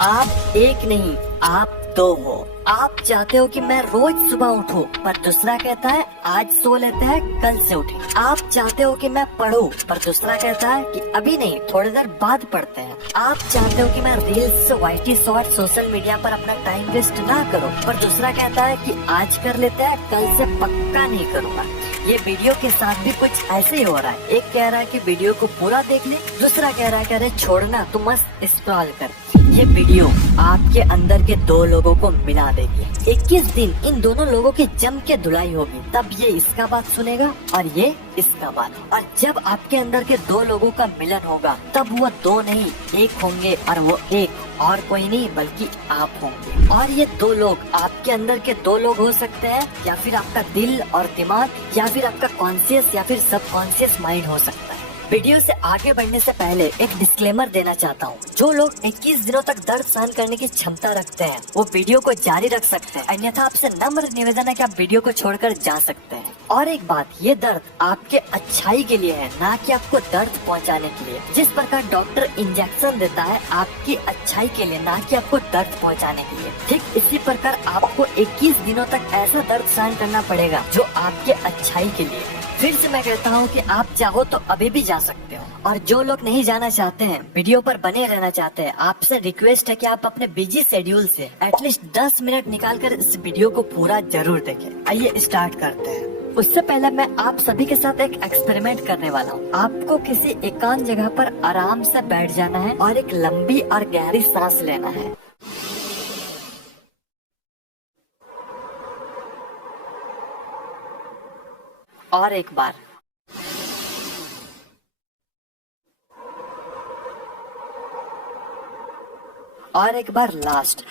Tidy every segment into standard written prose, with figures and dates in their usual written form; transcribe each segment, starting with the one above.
आप एक नहीं, आप दो हो। आप चाहते हो कि मैं रोज सुबह उठूं, पर दूसरा कहता है आज सो लेते हैं, कल से उठे। आप चाहते हो कि मैं पढूं, पर दूसरा कहता है कि अभी नहीं, थोड़ी देर बाद पढ़ते हैं। आप चाहते हो कि मैं reels, YT short, social media पर अपना टाइम वेस्ट ना करूं, पर दूसरा कहता है कि आज कर लेते हैं, कल से पक्का नहीं करूँगा। ये वीडियो के साथ भी कुछ ऐसे ही हो रहा है। एक कह रहा है कि वीडियो को पूरा देख ले, दूसरा कह रहा है कि अरे छोड़ना, तू मस्त स्क्रॉल कर। ये वीडियो आपके अंदर के दो लोगों को मिला देगी। 21 दिन इन दोनों लोगों की जम के धुलाई होगी, तब ये इसका बात सुनेगा और ये इसका बात। और जब आपके अंदर के दो लोगों का मिलन होगा, तब वो दो नहीं एक होंगे, और वो एक और कोई नहीं बल्कि आप होंगे। और ये दो लोग आपके अंदर के दो लोग हो सकते हैं, या फिर आपका दिल और दिमाग, या फिर आपका कॉन्शियस या फिर सबकॉन्शियस माइंड हो सकता है। वीडियो से आगे बढ़ने से पहले एक डिस्क्लेमर देना चाहता हूँ। जो लोग 21 दिनों तक दर्द सहन करने की क्षमता रखते हैं, वो वीडियो को जारी रख सकते हैं, अन्यथा आपसे नम्र निवेदन है कि आप वीडियो को छोड़कर जा सकते हैं। और एक बात, ये दर्द आपके अच्छाई के लिए है, ना कि आपको दर्द पहुंचाने के लिए। जिस प्रकार डॉक्टर इंजेक्शन देता है आपकी अच्छाई के लिए, ना कि आपको दर्द पहुंचाने के लिए, ठीक इसी प्रकार आपको 21 दिनों तक ऐसा दर्द सहन करना पड़ेगा जो आपके अच्छाई के लिए है। फिर से मैं कहता हूँ कि आप चाहो तो अभी भी जा सकते हो। और जो लोग नहीं जाना चाहते हैं, वीडियो पर बने रहना चाहते हैं, आपसे रिक्वेस्ट है कि आप अपने बिजी शेड्यूल से एटलीस्ट 10 मिनट निकालकर इस वीडियो को पूरा जरूर देखें। आइए स्टार्ट करते हैं। उससे पहले मैं आप सभी के साथ एक एक्सपेरिमेंट करने वाला हूँ। आपको किसी एकांत जगह पर आराम से बैठ जाना है और एक लंबी और गहरी सांस लेना है। और एक बार। और एक बार लास्ट।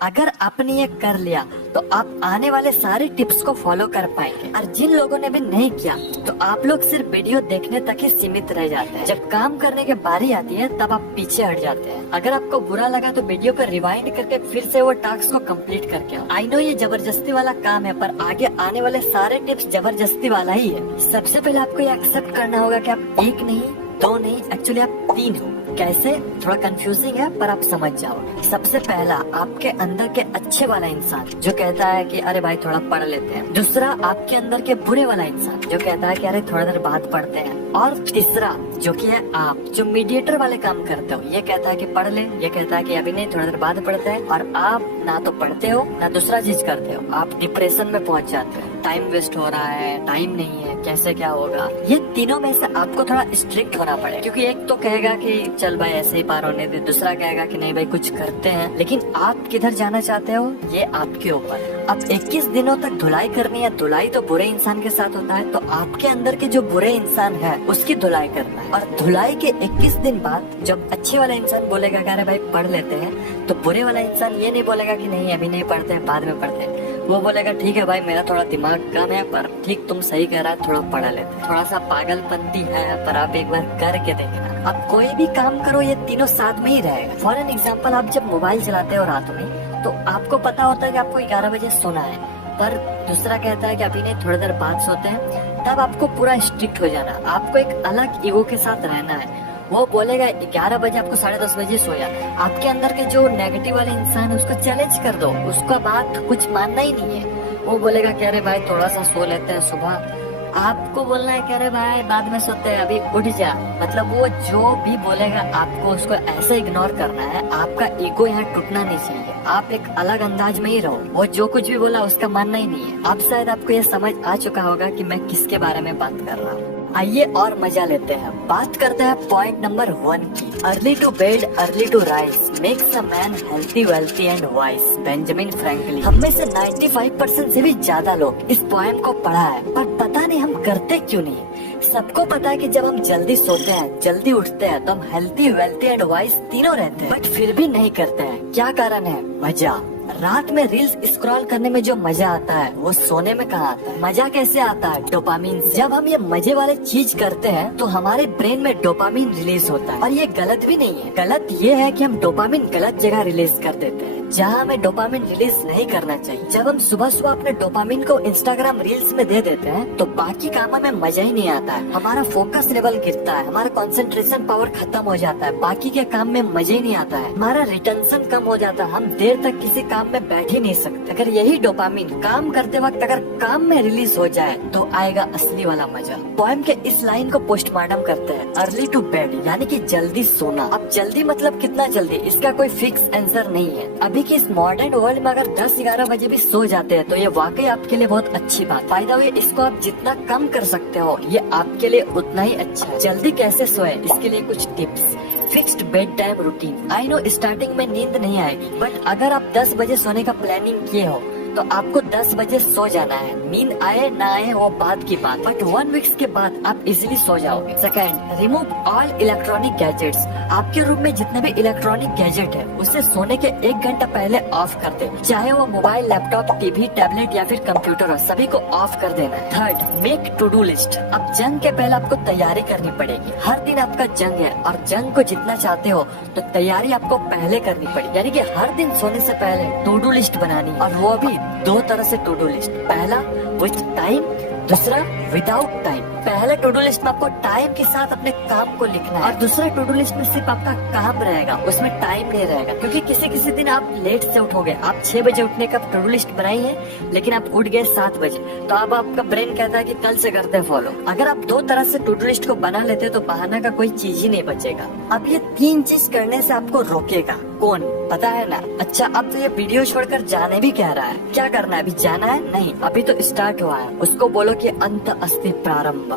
अगर आपने ये कर लिया तो आप आने वाले सारे टिप्स को फॉलो कर पाएंगे। और जिन लोगों ने भी नहीं किया तो आप लोग सिर्फ वीडियो देखने तक ही सीमित रह जाते हैं। जब काम करने की बारी आती है तब आप पीछे हट जाते हैं। अगर आपको बुरा लगा तो वीडियो को रिवाइंड करके फिर से वो टास्क को कंप्लीट करके आओ। आई नो ये जबरदस्ती वाला काम है, पर आगे आने वाले सारे टिप्स जबरदस्ती वाला ही है। सबसे पहले आपको ये एक्सेप्ट करना होगा कि आप एक नहीं, दो नहीं, एक्चुअली आप 3 हो। कैसे? थोड़ा कंफ्यूजिंग है, पर आप समझ जाओगे। सबसे पहला, आपके अंदर के अच्छे वाला इंसान जो कहता है कि अरे भाई थोड़ा पढ़ लेते हैं। दूसरा, आपके अंदर के बुरे वाला इंसान जो कहता है कि अरे थोड़ा देर बाद पढ़ते हैं। और तीसरा जो कि है आप, जो मीडिएटर वाले काम करते हो। ये कहता है कि पढ़ ले, ये कहता है कि अभी नहीं, थोड़ा देर बाद पढ़ते हैं। और आप ना तो पढ़ते हो ना दूसरा चीज करते हो। आप डिप्रेशन में पहुंच जाते हो। टाइम वेस्ट हो रहा है, टाइम नहीं है, कैसे क्या होगा। ये तीनों में से आपको थोड़ा स्ट्रिक्ट होना पड़ेगा, क्योंकि एक तो कहेगा कि चल भाई ऐसे ही पार होने दे, दूसरा कहेगा कि नहीं भाई कुछ करते हैं। लेकिन आप किधर जाना चाहते हो ये आपके ऊपर। अब 21 दिनों तक धुलाई करनी है। धुलाई तो बुरे इंसान के साथ होता है, तो आपके अंदर के जो बुरे इंसान है उसकी धुलाई करना है। और धुलाई के 21 दिन बाद जब अच्छे वाला इंसान बोलेगा कि अरे भाई पढ़ लेते हैं, तो बुरे वाला इंसान ये नहीं बोलेगा कि नहीं अभी नहीं पढ़ते हैं, बाद में पढ़ते हैं। वो बोलेगा ठीक है भाई मेरा थोड़ा दिमाग कम है, पर ठीक तुम सही कह रहा है, थोड़ा पढ़ा लेते हैं। थोड़ा सा पागलपंती है, पर आप एक बार करके देखना। अब कोई भी काम करो ये तीनों साथ में ही रहेगा। फॉर एन एग्जाम्पल, आप जब मोबाइल चलाते हो रात में, तो आपको पता होता है कि आपको 11 बजे सोना है, पर दूसरा कहता है कि अभी नहीं, थोड़ी देर बाद सोते हैं। तब आपको पूरा स्ट्रिक्ट हो जाना। आपको एक अलग ईगो के साथ रहना है। वो बोलेगा 11 बजे, आपको 10:30 बजे सोया। आपके अंदर के जो नेगेटिव वाले इंसान है उसको चैलेंज कर दो, उसका बात कुछ मानना ही नहीं है। वो बोलेगा कि अरे भाई थोड़ा सा सो लेते हैं सुबह। आपको बोलना है कि अरे भाई बाद में सोते हैं, अभी उठ जा। मतलब वो जो भी बोलेगा आपको उसको ऐसे इग्नोर करना है। आपका ईगो यहाँ टूटना नहीं चाहिए। आप एक अलग अंदाज में ही रहो। वो जो कुछ भी बोला उसका मानना ही नहीं है। अब शायद आपको ये समझ आ चुका होगा कि मैं किसके बारे में बात कर रहा हूँ। आइए और मजा लेते हैं। बात करते हैं पॉइंट नंबर 1 की। Early to bed early to rise makes a man healthy, wealthy and wise. Benjamin Franklin. हम में से 95% से भी ज्यादा लोग इस पोएम को पढ़ा है, पर पता नहीं हम करते क्यों नहीं। सबको पता है कि जब हम जल्दी सोते हैं, जल्दी उठते हैं, तो हम हेल्थी, वेल्थी एंड वाइज तीनों रहते हैं, बट फिर भी नहीं करते हैं। क्या कारण है? मजा। रात में रील्स स्क्रॉल करने में जो मजा आता है वो सोने में कहाँ आता है? मजा कैसे आता है? डोपामिन से। जब हम ये मजे वाले चीज करते हैं तो हमारे ब्रेन में डोपामिन रिलीज होता है। और ये गलत भी नहीं है। गलत ये है कि हम डोपामिन गलत जगह रिलीज कर देते हैं। जहाँ हमें डोपामिन रिलीज नहीं करना चाहिए। जब हम सुबह सुबह अपने डोपामिन को इंस्टाग्राम रील्स में दे देते हैं तो बाकी कामों में मजा ही नहीं आता है, हमारा फोकस लेवल गिरता है, हमारा कंसंट्रेशन पावर खत्म हो जाता है, बाकी के काम में मजा ही नहीं आता है, हमारा रिटेंशन कम हो जाता है, हम देर तक किसी काम में बैठ ही नहीं सकते। अगर यही डोपामिन काम करते वक्त अगर काम में रिलीज हो जाए तो आएगा असली वाला मजा। पोएम के इस लाइन को पोस्टमार्टम करते हैं, अर्ली टू बेड यानी कि जल्दी सोना। अब जल्दी मतलब कितना जल्दी, इसका कोई फिक्स आंसर नहीं है। अभी के इस मॉडर्न वर्ल्ड में अगर 10-11 बजे भी सो जाते हैं तो ये वाकई आपके लिए बहुत अच्छी बात। फायदा हुए इसको आप जितना कम कर सकते हो ये आपके लिए उतना ही अच्छा है। जल्दी कैसे सोए इसके लिए कुछ tips. Fixed bed time routine. I know starting में नींद नहीं आएगी, बट अगर आप 10 बजे सोने का प्लानिंग किए हो तो आपको 10 बजे सो जाना है। नींद आए ना आए वो बात की बात, बट 1 वीक्स के बाद आप इजीली सो जाओगे। Second, remove all electronic gadgets. आपके रूम में जितने भी इलेक्ट्रॉनिक गैजेट है उसे सोने के 1 घंटा पहले ऑफ कर दे, चाहे वो मोबाइल, लैपटॉप, टीवी, टैबलेट या फिर कंप्यूटर हो, सभी को ऑफ कर देना है। Third, make to do list. अब जंग के पहले आपको तैयारी करनी पड़ेगी। हर दिन आपका जंग है और जंग को जितना चाहते हो तो तैयारी आपको पहले करनी पड़ेगी, यानी कि हर दिन सोने से पहले टू डू लिस्ट बनानी, और वो भी 2 तरह से टू डू लिस्ट। पहला विथ टाइम, दूसरा विदाउट टाइम। पहले टू डू लिस्ट में आपको टाइम के साथ अपने काम को लिखना है और दूसरा टू डू लिस्ट में सिर्फ आपका काम रहेगा, उसमें टाइम नहीं रहेगा। क्योंकि किसी किसी दिन आप लेट से उठोगे, आप 6 बजे उठने का टू डू लिस्ट बनाई है लेकिन आप उठ गए 7 बजे, तो अब आपका ब्रेन कहता है कि कल से करते हैं फॉलो। अगर आप 2 तरह से टू डू लिस्ट को बना लेते तो बहाना का कोई चीज ही नहीं बचेगा। अब ये 3 चीज करने से आपको रोकेगा कौन, पता है ना? अच्छा, अब तो ये वीडियो छोड़कर जाने भी कह रहा है। क्या करना है? अभी जाना है? नहीं, अभी तो स्टार्ट हुआ है। उसको बोलो कि अंत अस्ति प्रारंभ।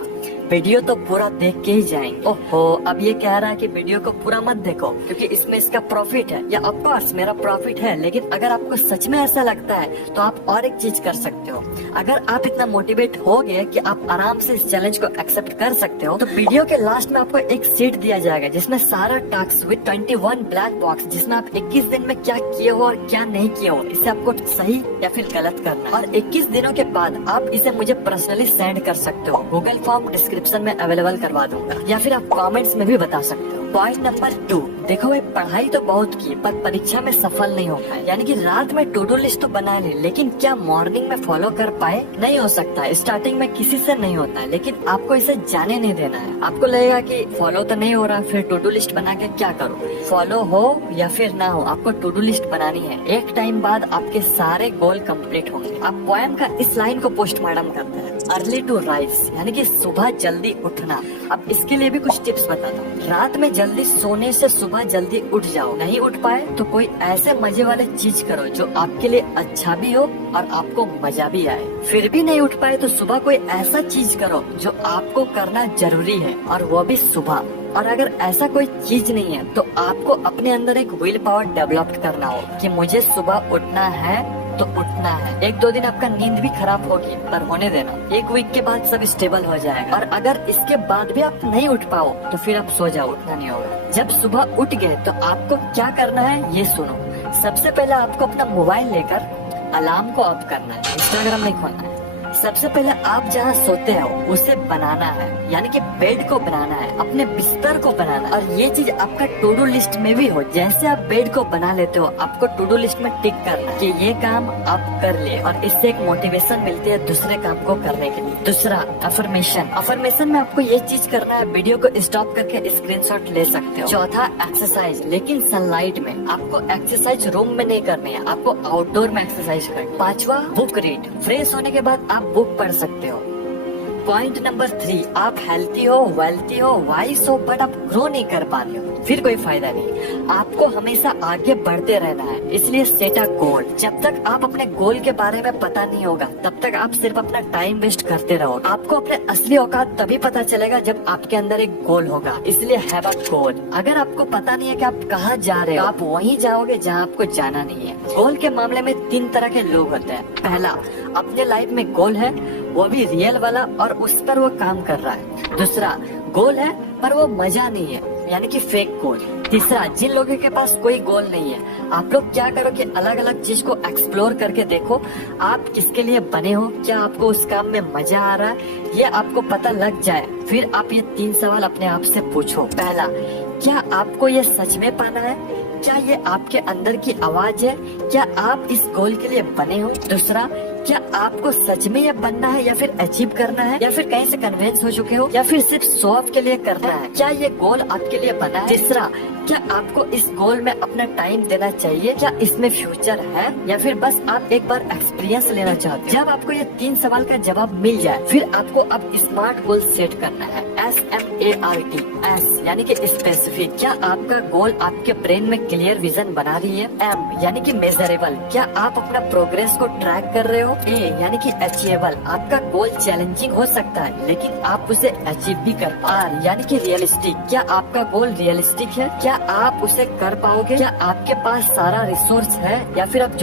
वीडियो तो पूरा देख के ही जाएंगे। ओहो, अब ये कह रहा है कि वीडियो को पूरा मत देखो क्योंकि इसमें इसका प्रॉफिट है। या ऑफ कोर्स मेरा प्रॉफिट है, लेकिन अगर आपको सच में ऐसा लगता है तो आप और एक चीज कर सकते हो। अगर आप इतना मोटिवेट हो गए कि आप आराम से इस चैलेंज को एक्सेप्ट कर सकते हो तो वीडियो के लास्ट में आपको एक सीट दिया जाएगा जिसमें सारा टास्क विद 21 ब्लैक बॉक्स, जिसमें आप 21 दिन में क्या किए हो और क्या नहीं किए हो, इससे आपको सही या फिर गलत करना है। और 21 दिनों के बाद आप इसे मुझे पर्सनली सेंड कर सकते हो। गूगल फॉर्म डिस्क्रिप्शन में अवेलेबल करवा दूंगा या फिर आप कमेंट्स में भी बता सकते हो। पॉइंट नंबर 2, देखो भाई, पढ़ाई तो बहुत की पर परीक्षा में सफल नहीं हो पाए, यानी कि रात में टू डू लिस्ट तो बना ली लेकिन क्या मॉर्निंग में फॉलो कर पाए? नहीं हो सकता। स्टार्टिंग में किसी से नहीं होता है, लेकिन आपको इसे जाने नहीं देना है। आपको लगेगा कि फॉलो तो नहीं हो रहा, फिर टू डू लिस्ट बना के क्या करो? फॉलो हो या फिर ना हो, आपको टू डू लिस्ट बनानी है। एक टाइम बाद आपके सारे गोल कंप्लीट होंगे। आप पोएम का इस लाइन को पोस्टमार्टम करते हैं, अर्ली टू राइज, यानी कि सुबह जल्दी उठना। अब इसके लिए भी कुछ टिप्स बताता हूँ। रात में जल्दी सोने से सुबह जल्दी उठ जाओ। नहीं उठ पाए तो कोई ऐसे मजे वाले चीज करो जो आपके लिए अच्छा भी हो और आपको मजा भी आए। फिर भी नहीं उठ पाए तो सुबह कोई ऐसा चीज करो जो आपको करना जरूरी है और वो भी सुबह। और अगर ऐसा कोई चीज नहीं है तो आपको अपने अंदर एक विल पावर डेवलप करना हो कि मुझे सुबह उठना है तो उठना है। 1-2 दिन आपका नींद भी खराब होगी पर होने देना, 1 वीक के बाद सब स्टेबल हो जाएगा। और अगर इसके बाद भी आप नहीं उठ पाओ तो फिर आप सो जाओ, उठना नहीं होगा। जब सुबह उठ गए तो आपको क्या करना है ये सुनो। सबसे पहले आपको अपना मोबाइल लेकर अलार्म को ऑफ करना है, इंस्टाग्राम नहीं खोलना है। सबसे पहले आप जहाँ सोते हो उसे बनाना है, यानी कि बेड को बनाना है, अपने बिस्तर को बनाना है। और ये चीज आपका टू डू लिस्ट में भी हो। जैसे आप बेड को बना लेते हो आपको टू डू लिस्ट में टिक करना है कि ये काम आप कर लिए, और इससे एक मोटिवेशन मिलती है दूसरे काम को करने के लिए। दूसरा, अफर्मेशन। अफर्मेशन में आपको ये चीज करना है, वीडियो को स्टॉप करके स्क्रीनशॉट ले सकते हो। चौथा, एक्सरसाइज, लेकिन सनलाइट में। आपको एक्सरसाइज रूम में नहीं करनी है, आपको आउटडोर में एक्सरसाइज करनी है। 5वां, बुक रीड। फ्रेश होने के बाद आप बुक पढ़ सकते हो। पॉइंट नंबर 3, आप हेल्थी हो, वेल्थी हो, वाइस हो, बट आप ग्रो नहीं कर पा रहे हो, फिर कोई फायदा नहीं। आपको हमेशा आगे बढ़ते रहना है, इसलिए सेट अ गोल। जब तक आप अपने गोल के बारे में पता नहीं होगा तब तक आप सिर्फ अपना टाइम वेस्ट करते रहोगे। आपको अपने असली औकात तभी पता चलेगा जब आपके अंदर एक गोल होगा, इसलिए हैव अ गोल। अगर आपको पता नहीं है कि आप कहाँ जा रहे हो, आप वहीं जाओगे जहाँ आपको जाना नहीं है। गोल के मामले में 3 तरह के लोग होते हैं। पहला, अपने लाइफ में गोल है, वो भी रियल वाला, और उस पर वो काम कर रहा है। दूसरा, गोल है पर वो मजा नहीं है, यानी कि फेक गोल। तीसरा, जिन लोगों के पास कोई गोल नहीं है, आप लोग क्या करो कि अलग अलग चीज को एक्सप्लोर करके देखो आप किसके लिए बने हो, क्या आपको उस काम में मजा आ रहा है, ये आपको पता लग जाए। फिर आप ये 3 सवाल अपने आप से पूछो। पहला, क्या आपको ये सच में पाना है? क्या ये आपके अंदर की आवाज है? क्या आप इस गोल के लिए बने हो? दूसरा, क्या आपको सच में ये बनना है या फिर अचीव करना है, या फिर कहीं से कन्विंस हो चुके हो, या फिर सिर्फ शो ऑफ के लिए करना है? क्या ये गोल आपके लिए बना है? तीसरा, क्या आपको इस गोल में अपना टाइम देना चाहिए? क्या इसमें फ्यूचर है, या फिर बस आप एक बार एक्सपीरियंस लेना चाहते हैं? जब आपको ये 3 सवाल का जवाब मिल जाए, फिर आपको अब स्मार्ट गोल सेट करना है। SMART, S यानी कि स्पेसिफिक, क्या आपका गोल आपके ब्रेन में क्लियर विजन बना रही है? M यानी कि मेजरेबल, क्या आप अपना प्रोग्रेस को ट्रैक कर रहे हो? A यानी कि अचीवेबल, आपका गोल चैलेंजिंग हो सकता है लेकिन आप उसे अचीव भी कर पाओ। R यानी कि रियलिस्टिक, क्या आपका गोल रियलिस्टिक है? क्या आप उसे कर पाओगे? क्या आपके पास सारा रिसोर्स है, या फिर आप